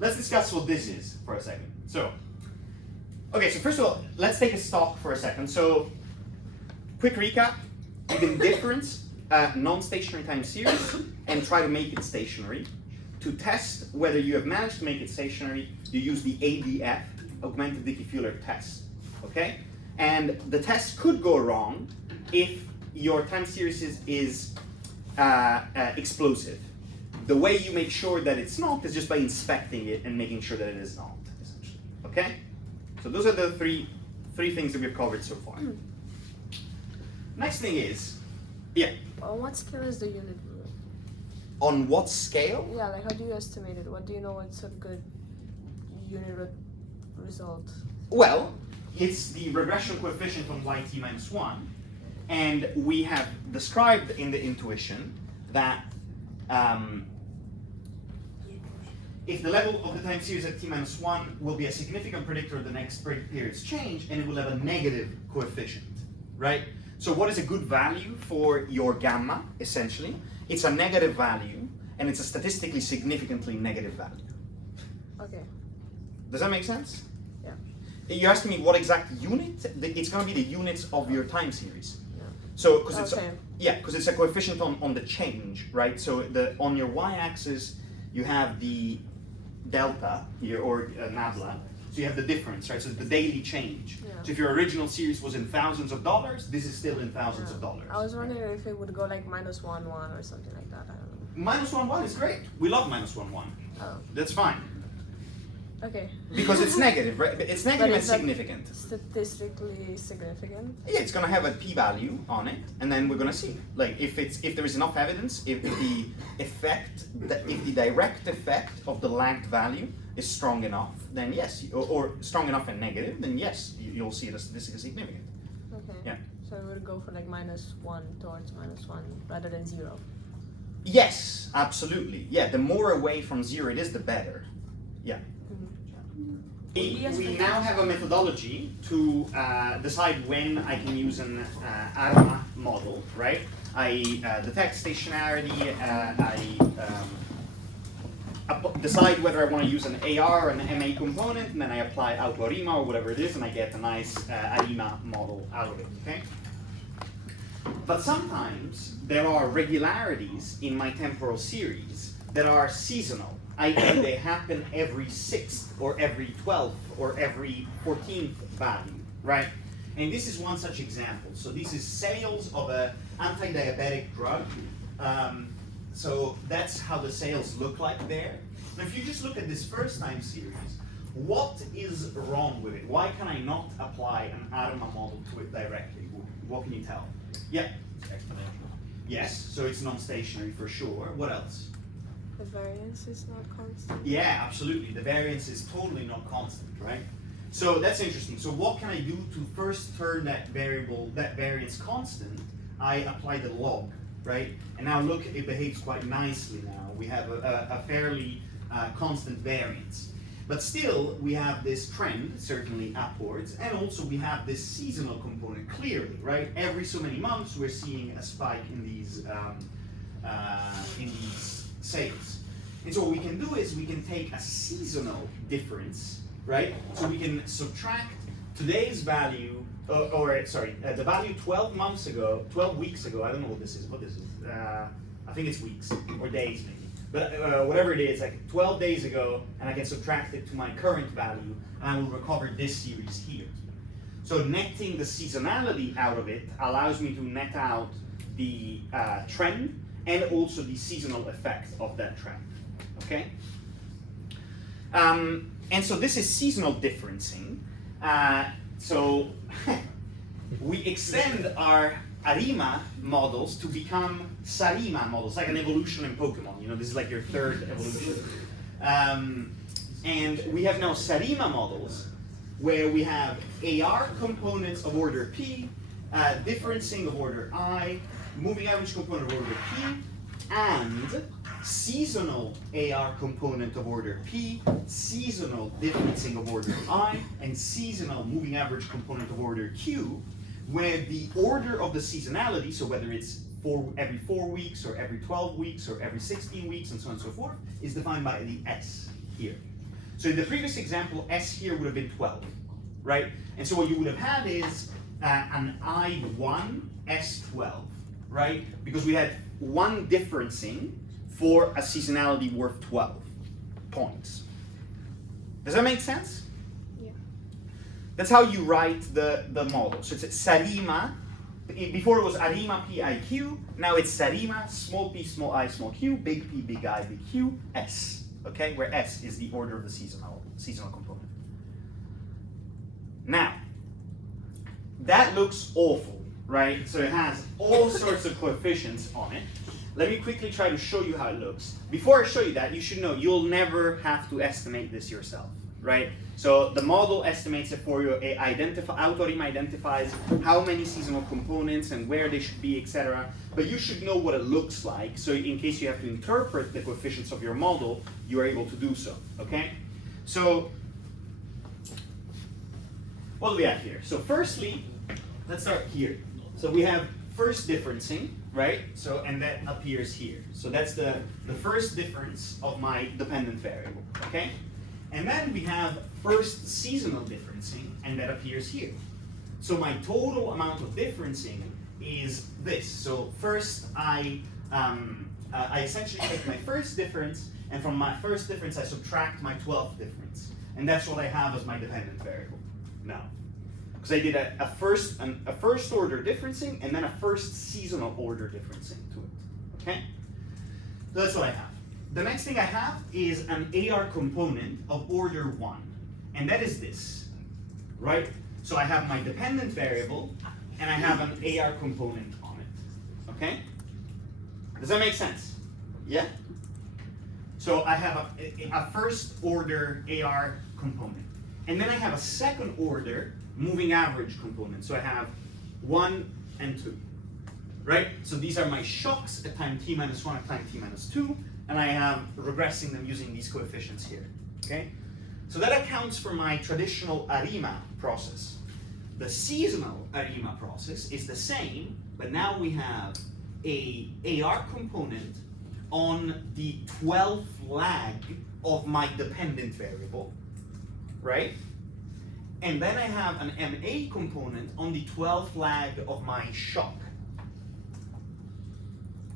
Let's discuss what this is for a second. So, okay, so first of all, let's take a stock for a second. So, quick recap, you can difference a non-stationary time series and try to make it stationary. To test whether you have managed to make it stationary, you use the ADF, augmented Dickey-Fuller test, okay? And the test could go wrong if your time series is explosive. The way you make sure that it's not is just by inspecting it and making sure that it is not, essentially, okay? So those are the three things that we've covered so far. Next thing is, yeah? On what scale is the unit root? On what scale? Yeah, like how do you estimate it? What do you know what's a good unit root result? Well, it's the regression coefficient on yt minus 1, and we have described in the intuition that if the level of the time series at t minus 1 will be a significant predictor of the next period's change, and it will have a negative coefficient, right? So what is a good value for your gamma, essentially? It's a negative value, and it's a statistically significantly negative value. Okay. Does that make sense? Yeah. You're asking me what exact unit? It's going to be the units of your time series. Yeah. So, because it's Okay. because it's a coefficient on the change, right? So on your y-axis you have the delta here, or nabla. So you have the difference, right? So the daily change. Yeah. So if your original series was in thousands of dollars, this is still in thousands of dollars. I was wondering if it would go like -1, 1 or something like that. I don't know. -1, 1 is great. We love -1, 1. Oh, That's fine. okay. Because it's negative, right? But it's negative and it's not significant. Statistically significant. Yeah, it's gonna have a p-value on it, and then we're gonna see, like, if there is enough evidence, if the direct effect of the lagged value is strong enough, then yes, or strong enough and negative, then yes, you'll see it as statistically significant. Okay. Yeah. So we would go for like -1 towards -1 rather than 0. Yes, absolutely. Yeah, the more away from 0 it is, the better. Yeah. We now have a methodology to decide when I can use an ARMA model, right? I detect stationarity, decide whether I want to use an AR or an MA component, and then I apply AutoArima or whatever it is, and I get a nice ARIMA model out of it, okay? But sometimes there are regularities in my temporal series that are seasonal, i.e. they happen every 6th or every 12th or every 14th value, right? And this is one such example. So this is sales of an anti-diabetic drug. So that's how the sales look like there. Now if you just look at this first time series, what is wrong with it? Why can I not apply an ARMA model to it directly? What can you tell? Yeah? It's exponential. Yes, so it's non-stationary for sure. What else? The variance is not constant. Yeah, absolutely. The variance is totally not constant, right? So that's interesting. So what can I do to first turn that variance constant? I apply the log, right? And now look, it behaves quite nicely now. We have a fairly constant variance. But still, we have this trend, certainly upwards, and also we have this seasonal component clearly, right? Every so many months, we're seeing a spike in these sales. And so what we can do is we can take a seasonal difference, right? So we can subtract today's value, the value 12 months ago, 12 weeks ago, I don't know what this is, I think it's weeks, or days maybe. But whatever it is, like 12 days ago, and I can subtract it to my current value, and I will recover this series here. So netting the seasonality out of it allows me to net out the trend and also the seasonal effect of that trend, okay? And so this is seasonal differencing. So we extend our ARIMA models to become SARIMA models, like an evolution in Pokemon. You know, this is like your third evolution. And we have now SARIMA models where we have AR components of order P, differencing of order I, moving average component of order P, and seasonal AR component of order P, seasonal differencing of order I, and seasonal moving average component of order Q, where the order of the seasonality, so whether it's every 4 weeks or every 12 weeks or every 16 weeks and so on and so forth, is defined by the S here. So in the previous example, S here would have been 12, right? And so what you would have had is an I1 S12, right? Because we had one differencing for a seasonality worth 12 points. Does that make sense? Yeah. That's how you write the model. So it's SARIMA. Before it was ARIMA PIQ. Now it's SARIMA small p small I small q big P big I big Q S. Okay, where S is the order of the seasonal component. Now that looks awful, right? So it has all sorts of coefficients on it. Let me quickly try to show you how it looks. Before I show you that, you should know you'll never have to estimate this yourself, right? So the model estimates it for you. AutoArima identifies how many seasonal components and where they should be, etc. But you should know what it looks like, so in case you have to interpret the coefficients of your model, you are able to do so, okay? So what do we have here? So firstly, let's start here. So we have first differencing, right? So, and that appears here. So that's the first difference of my dependent variable, okay? And then we have first seasonal differencing, and that appears here. So my total amount of differencing is this. So first I essentially take my first difference, and from my first difference I subtract my 12th difference. And that's what I have as my dependent variable now. Because I did a first order differencing and then a first seasonal order differencing to it, okay? So that's what I have. The next thing I have is an AR component of order 1, and that is this, right? So I have my dependent variable, and I have an AR component on it, okay? Does that make sense? Yeah? So I have a first order AR component, and then I have a second order moving average component. So I have 1 and 2, right? So these are my shocks at time t minus 1 at time t minus 2, and I am regressing them using these coefficients here, okay? So that accounts for my traditional ARIMA process. The seasonal ARIMA process is the same, but now we have a AR component on the 12th lag of my dependent variable, right? And then I have an MA component on the 12th lag of my shock,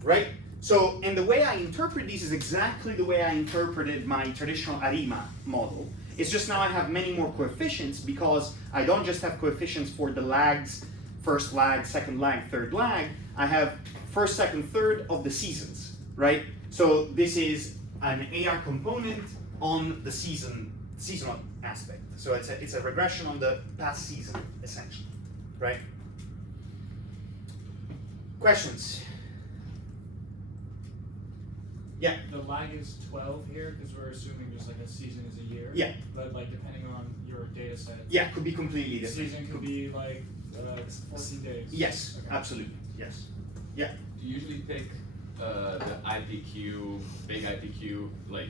right? So, and the way I interpret these is exactly the way I interpreted my traditional ARIMA model. It's just now I have many more coefficients because I don't just have coefficients for the lags, first lag, second lag, third lag. I have first, second, third of the seasons, right? So this is an AR component on the seasonal aspect. So it's a regression on the past season, essentially, right? Questions? Yeah. The lag is 12 here because we're assuming just like a season is a year. Yeah. But like depending on your data set. Yeah, could be completely The different. season could be like 14 days. Yes, Okay. absolutely. Yes. Yeah. Do you usually pick the IPQ, big IPQ, like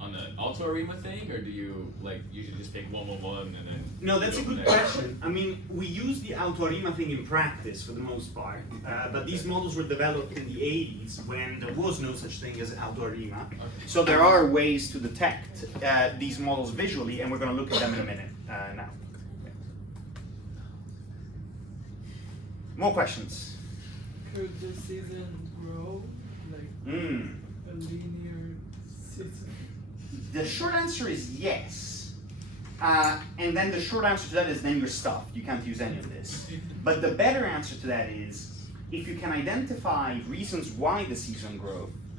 on the auto ARIMA thing, or do you like usually just pick 111 and then? No, that's a go from good there? question. I mean, we use the AutoArima thing in practice for the most part, but these models were developed in the 80s when there was no such thing as AutoArima. Okay. So there are ways to detect these models visually, and we're going to look at them in a minute now. More questions? Could the season grow like a linear season? The short answer is yes. And then the short answer to that is then you're stuffed. You can't use any of this. But the better answer to that is if you can identify reasons why the season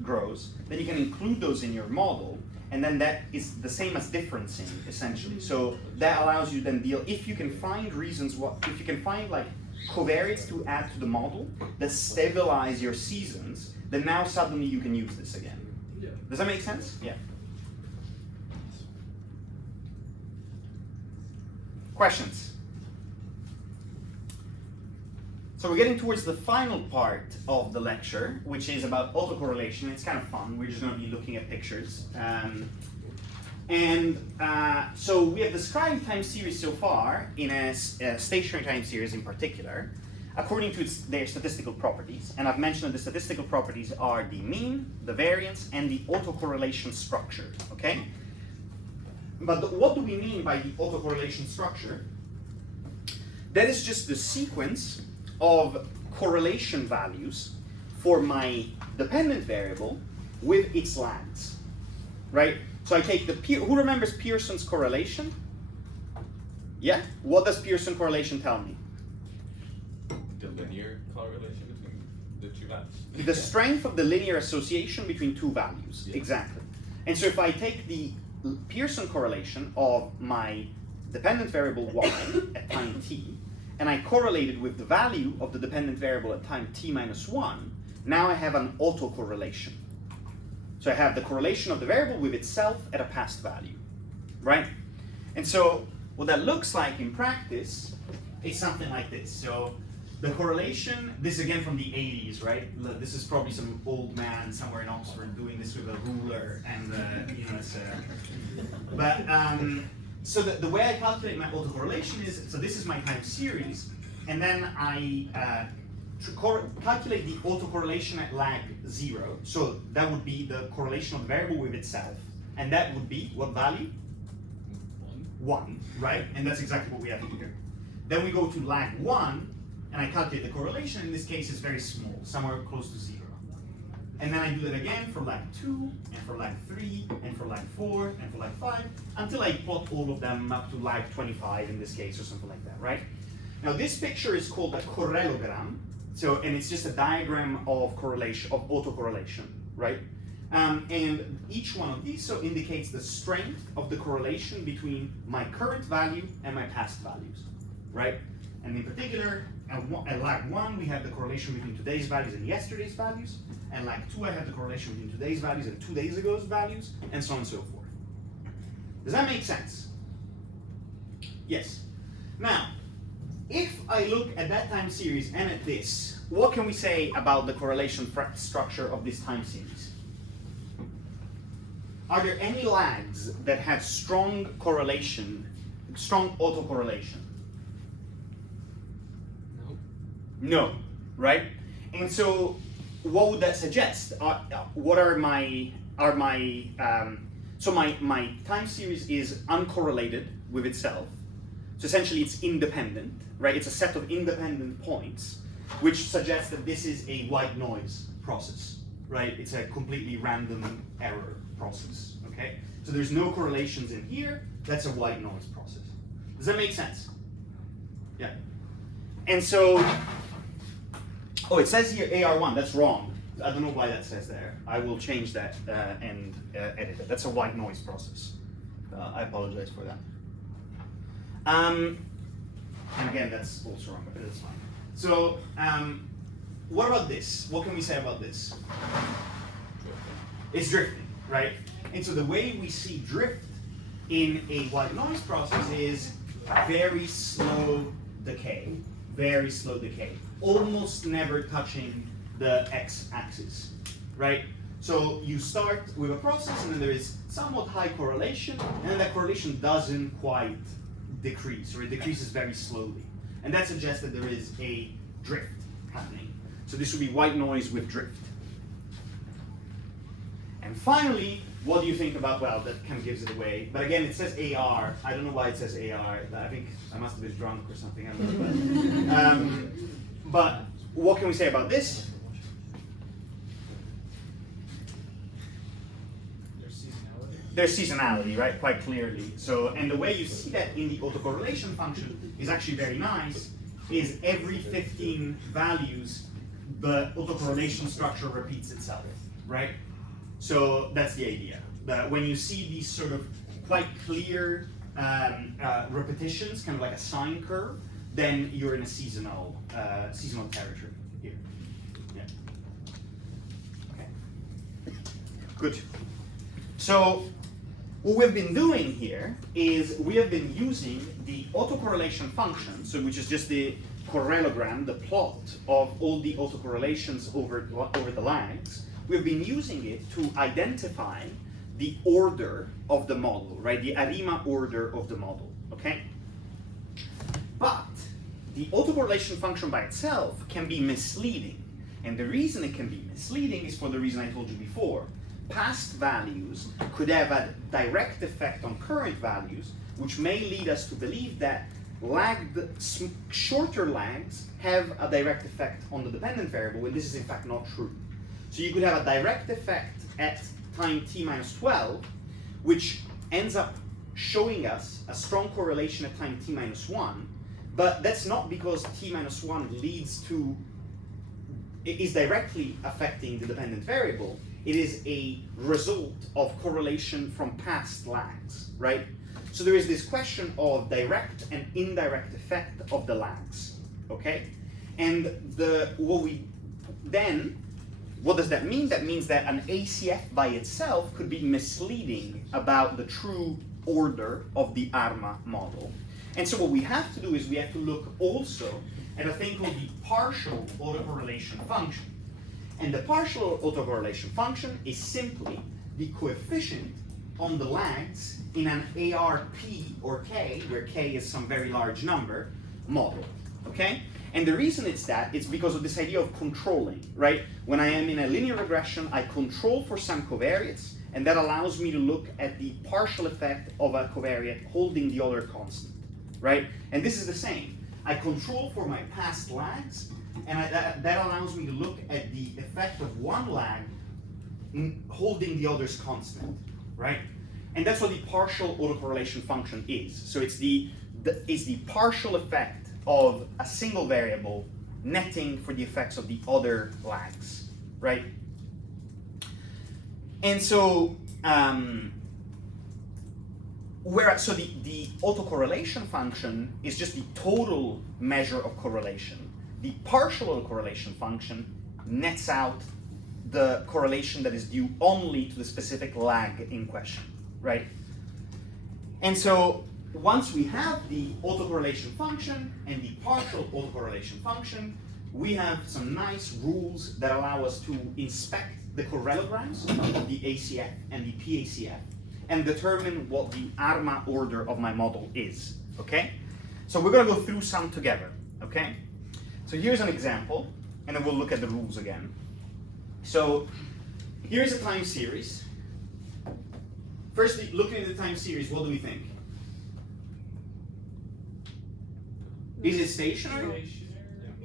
grows, then you can include those in your model, and then that is the same as differencing, essentially. So that allows you then deal, if you can find reasons, if you can find like covariates to add to the model that stabilize your seasons, then now suddenly you can use this again. Yeah. Does that make sense? Yeah. Questions? So we're getting towards the final part of the lecture, which is about autocorrelation. It's kind of fun. We're just going to be looking at pictures. So we have described time series so far in a stationary time series in particular, according to their statistical properties. And I've mentioned that the statistical properties are the mean, the variance, and the autocorrelation structure, okay? But what do we mean by the autocorrelation structure? That is just the sequence of correlation values for my dependent variable with its lags, right? So I take who remembers Pearson's correlation? Yeah? What does Pearson correlation tell me? The linear correlation between the two values? The strength of the linear association between two values, Yeah. exactly. And so if I take the Pearson correlation of my dependent variable y at time t, and I correlate it with the value of the dependent variable at time t minus 1, now I have an autocorrelation. So I have the correlation of the variable with itself at a past value, right? And so what that looks like in practice is something like this. So the correlation, this is again from the 80s, right? This is probably some old man somewhere in Oxford doing this with a ruler, and you know, it's so the way I calculate my autocorrelation is, so this is my time series, and then I calculate the autocorrelation at lag 0. So that would be the correlation of the variable with itself, and that would be what value? 1, right? And that's exactly what we have here. Then we go to lag 1, and I calculate the correlation. In this case, it's very small, somewhere close to 0. And then I do that again for lag 2, and for lag 3, and for lag 4, and for lag 5, until I plot all of them up to lag 25 in this case, or something like that, right? Now this picture is called a correlogram, and it's just a diagram of correlation, of autocorrelation, right? And each one of these so indicates the strength of the correlation between my current value and my past values, right? And in particular, at lag 1, we have the correlation between today's values and yesterday's values. And lag 2, I have the correlation between today's values and 2 days ago's values, and so on and so forth. Does that make sense? Yes. Now, if I look at that time series and at this, what can we say about the correlation structure of this time series? Are there any lags that have strong correlation, strong autocorrelation? No, right? And so, what would that suggest? What are my so my time series is uncorrelated with itself. So essentially, it's independent, right? It's a set of independent points, which suggests that this is a white noise process, right? It's a completely random error process, okay? So there's no correlations in here. That's a white noise process. Does that make sense? Yeah. And so, oh, it says here AR1. That's wrong. I don't know why that says there. I will change that and edit it. That's a white noise process. I apologize for that. And again, that's also wrong, but that's fine. So, what about this? What can we say about this? It's drifting, right? And so the way we see drift in a white noise process is very slow decay, almost never touching the x-axis, right? So you start with a process and then there is somewhat high correlation, and then that correlation doesn't quite decrease, or it decreases very slowly. And that suggests that there is a drift happening. So this would be white noise with drift. And finally, what do you think about, well, that kind of gives it away. But again, it says AR. I don't know why it says AR. I think I must have been drunk or something. I don't know. But what can we say about this? There's seasonality, right? Quite clearly. So, and the way you see that in the autocorrelation function is actually very nice, is every 15 values, the autocorrelation structure repeats itself, right? So that's the idea. That when you see these sort of quite clear repetitions, kind of like a sine curve, then you're in a seasonal territory here. Yeah. Okay. Good. So what we've been doing here is we have been using the autocorrelation function, so which is just the correlogram, the plot of all the autocorrelations over the lags. We've been using it to identify the order of the model, right? The SARIMA order of the model, okay? But the autocorrelation function by itself can be misleading. And the reason it can be misleading is for the reason I told you before. Past values could have a direct effect on current values, which may lead us to believe that shorter lags have a direct effect on the dependent variable, when this is in fact not true. So you could have a direct effect at time t minus 12, which ends up showing us a strong correlation at time t minus 1, but that's not because t minus 1 is directly affecting the dependent variable. It is a result of correlation from past lags, right? So there is this question of direct and indirect effect of the lags, okay? And what does that mean? That means that an ACF by itself could be misleading about the true order of the ARMA model. And so what we have to do is we have to look also at a thing called the partial autocorrelation function. And the partial autocorrelation function is simply the coefficient on the lags in an ARP or K, where K is some very large number, model, okay? And the reason it's that, it's because of this idea of controlling, right? When I am in a linear regression, I control for some covariates, and that allows me to look at the partial effect of a covariate holding the other constant, right? And this is the same. I control for my past lags, and that allows me to look at the effect of one lag holding the others constant, right? And that's what the partial autocorrelation function is. So it's the partial effect of a single variable netting for the effects of the other lags, right? And so, so the autocorrelation function is just the total measure of correlation. The partial autocorrelation function nets out the correlation that is due only to the specific lag in question, right? And so once we have the autocorrelation function and the partial autocorrelation function, we have some nice rules that allow us to inspect the correlograms of the ACF and the PACF and determine what the ARMA order of my model is, okay? So we're gonna go through some together, okay? So here's an example, and then we'll look at the rules again. So here's a time series. Firstly, looking at the time series, what do we think? Is it stationary?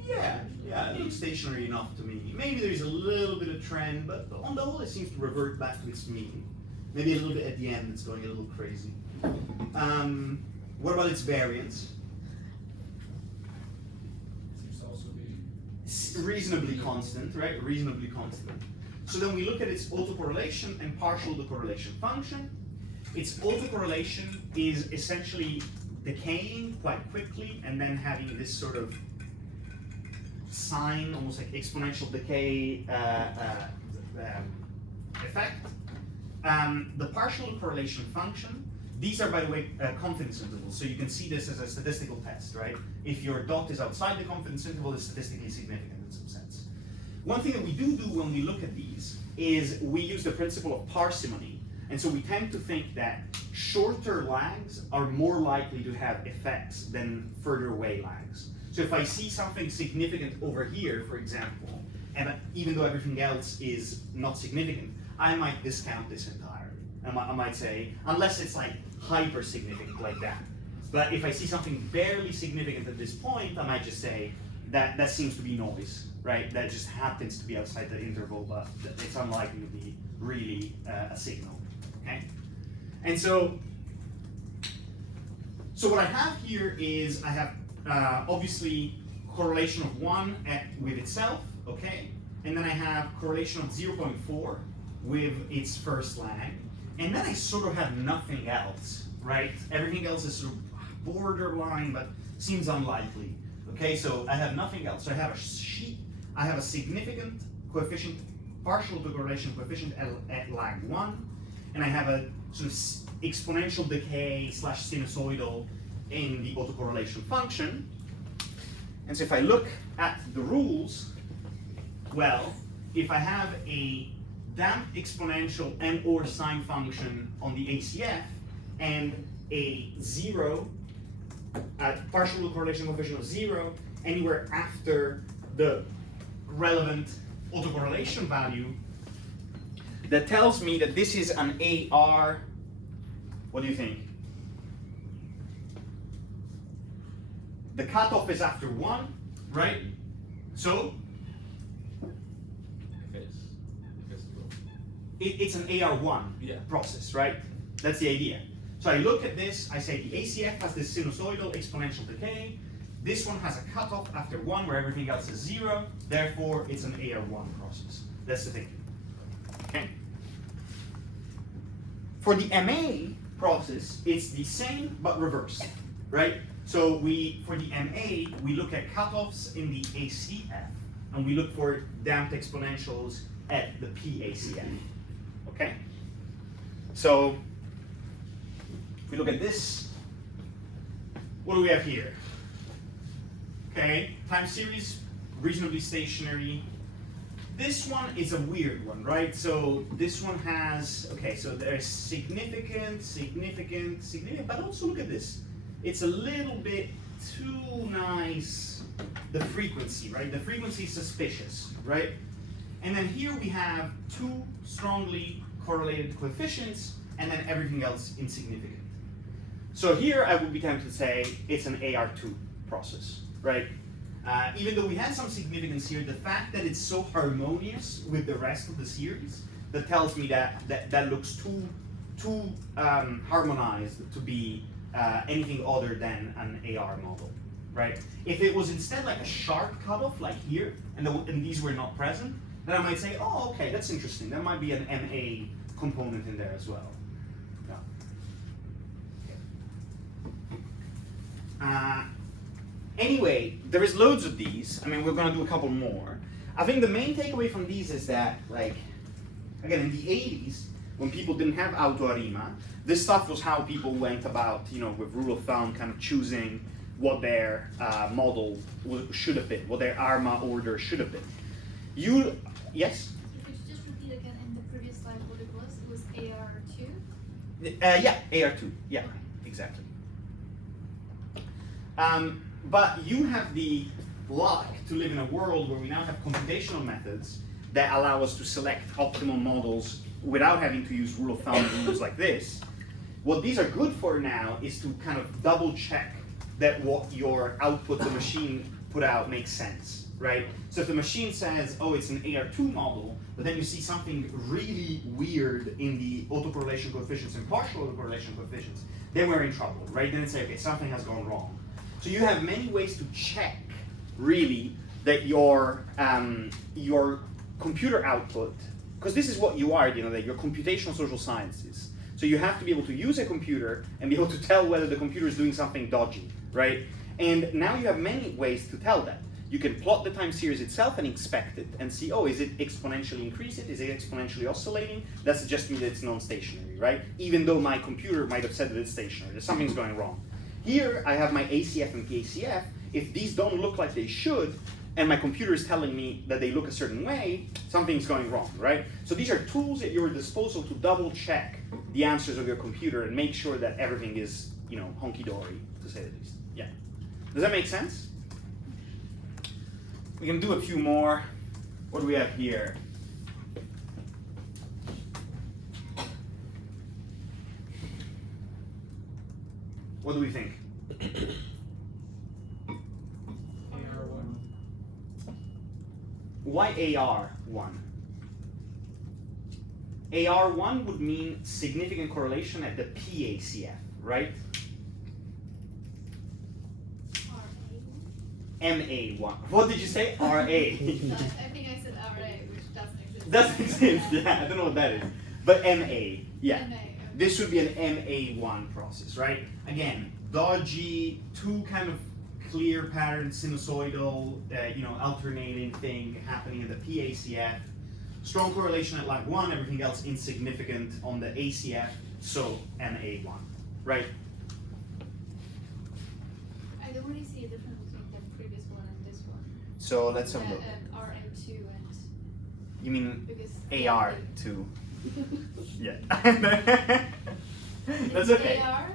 Yeah, it looks stationary enough to me. Maybe there's a little bit of trend, but on the whole it seems to revert back to its mean. Maybe a little bit at the end it's going a little crazy. What about its variance? Seems to also be Reasonably constant, right? Reasonably constant. So then we look at its autocorrelation and partial autocorrelation function. Its autocorrelation is essentially decaying quite quickly and then having this sort of sign, almost like exponential decay effect. The partial correlation function, these are, by the way, confidence intervals, so you can see this as a statistical test, right? If your dot is outside the confidence interval, it's statistically significant in some sense. One thing that we do when we look at these is we use the principle of parsimony, and so we tend to think that shorter lags are more likely to have effects than further away lags. So if I see something significant over here, for example, and even though everything else is not significant, I might discount this entirely. I might say, unless it's like hyper significant like that. But if I see something barely significant at this point, I might just say that seems to be noise, right? That just happens to be outside the interval, but it's unlikely to be really a signal, okay? And so what I have here is I have obviously correlation of 1 with itself, okay? And then I have correlation of 0.4 with its first lag. And then I sort of have nothing else, right? Everything else is sort of borderline, but seems unlikely. Okay, so I have nothing else. So I have a sheet, I have a significant coefficient, partial autocorrelation coefficient at lag 1, and I have a sort of exponential decay / sinusoidal in the autocorrelation function. And so if I look at the rules, well, if I have a damped exponential and or sine function on the ACF and a 0, partial autocorrelation coefficient of 0, anywhere after the relevant autocorrelation value, that tells me that this is an AR, what do you think? The cutoff is after 1, right? So it's an AR1 process, right? That's the idea. So I look at this, I say the ACF has this sinusoidal exponential decay. This one has a cutoff after 1 where everything else is 0, therefore it's an AR1 process. That's the thinking. Okay. For the MA process, it's the same but reversed, right? So for the MA, we look at cutoffs in the ACF, and we look for damped exponentials at the PACF. Okay? So if we look at this, what do we have here? Okay, time series, reasonably stationary. This one is a weird one, right? So this one has, okay, so there's significant, but also look at this. It's a little bit too nice, the frequency, right? The frequency is suspicious, right? And then here we have 2 strongly correlated coefficients, and then everything else insignificant. So here I would be tempted to say it's an AR2 process, right? Even though we had some significance here, the fact that it's so harmonious with the rest of the series, that tells me that looks too harmonized to be anything other than an AR model, right? If it was instead like a sharp cutoff, like here, and these were not present, then I might say, oh, okay, that's interesting. That might be an MA component in there as well. Yeah. Anyway, there is loads of these. I mean, we're gonna do a couple more. I think the main takeaway from these is that, like, again, in the 80s, when people didn't have AutoArima, this stuff was how people went about, you know, with rule of thumb, kind of choosing what their model should have been, what their ARMA order should have been. Yes? Could you just repeat again in the previous slide what it was? It was AR2? Yeah, AR2. Yeah, exactly. But you have the luck to live in a world where we now have computational methods that allow us to select optimal models without having to use rule of thumb rules like this. What these are good for now is to kind of double check that what your output, the machine put out, makes sense, right? So if the machine says, oh, it's an AR2 model, but then you see something really weird in the autocorrelation coefficients and partial autocorrelation coefficients, then we're in trouble, right? Then it's like, okay, something has gone wrong. So you have many ways to check, really, that your computer output, because this is what you are, you know, that you're computational social sciences. So you have to be able to use a computer and be able to tell whether the computer is doing something dodgy, right? And now you have many ways to tell that. You can plot the time series itself and inspect it and see, oh, is it exponentially increasing? Is it exponentially oscillating? That suggests to me that it's non-stationary, right? Even though my computer might have said that it's stationary, that something's going wrong. Here, I have my ACF and KCF. If these don't look like they should, and my computer is telling me that they look a certain way, something's going wrong, right? So these are tools at your disposal to double check the answers of your computer and make sure that everything is, you know, honky-dory, to say the least. Yeah. Does that make sense? We can do a few more. What do we have here? What do we think? AR1. Why AR1? AR1 would mean significant correlation at the PACF, right? MA1. What did you say? RA. I think I said RA, which doesn't exist. Doesn't exist, yeah, I don't know what that is. But MA, yeah. MA, okay. This would be an MA1 process, right? Again, dodgy, two kind of clear pattern, sinusoidal, you know, alternating thing happening in the PACF. Strong correlation at lag 1, everything else insignificant on the ACF, so MA1, right? I don't really see a difference between the previous one and this one. So let's have a look. RA2 and You mean because AR2? Yeah. That's it's okay. AR?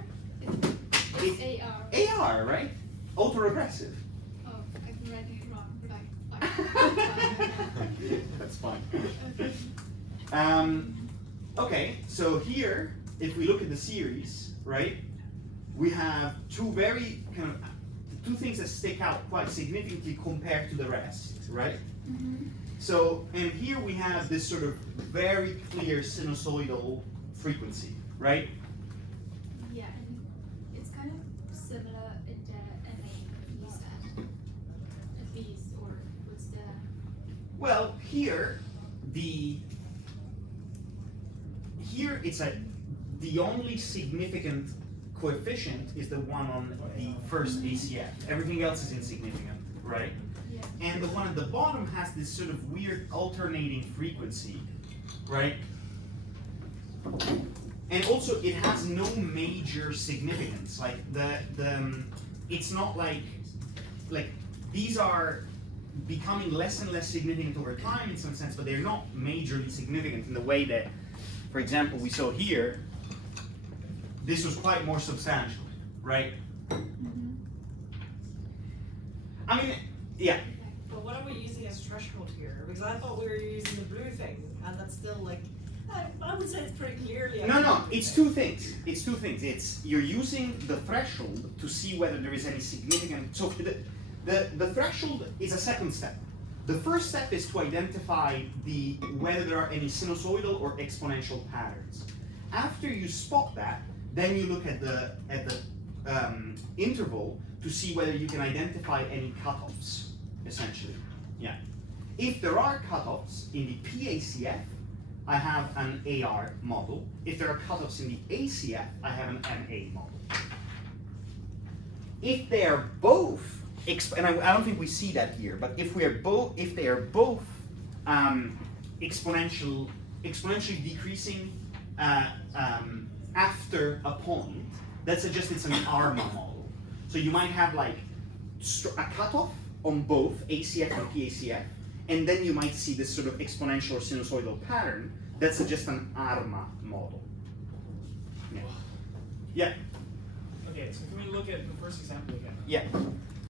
It's AR. AR, right? Autoregressive. Oh, I'm writing it wrong, but I That's fine. okay. Okay, so here, if we look at the series, right, we have two things that stick out quite significantly compared to the rest, right? Mm-hmm. So, and here we have this sort of very clear sinusoidal frequency, right? Yeah, and it's kind of similar in the MA stand, at least, or what's the... Well, here it's the only significant coefficient is the one on the first ACF. Everything else is insignificant, right? Yeah. And the one at the bottom has this sort of weird alternating frequency, right? And also it has no major significance. Like it's not like these are becoming less and less significant over time in some sense, but they're not majorly significant in the way that, for example, we saw here, this was quite more substantial, right? Mm-hmm. I mean, yeah. But what are we using as threshold here? Because I thought we were using the blue thing, and that's still like, I would say it's pretty clearly. No, it's two things. It's two things. It's you're using the threshold to see whether there is any significant. So the threshold is a second step. The first step is to identify whether there are any sinusoidal or exponential patterns. After you spot that, then you look at the interval to see whether you can identify any cutoffs, essentially. Yeah. If there are cutoffs in the PACF, I have an AR model. If there are cutoffs in the ACF, I have an MA model. If they are both, and I don't think we see that here, but if they are both exponentially decreasing after a point, that suggests it's an ARMA model. So you might have like a cutoff on both ACF and PACF, and then you might see this sort of exponential or sinusoidal pattern that suggests an ARMA model. Yeah. Yeah. Okay, so can we look at the first example again? Yeah.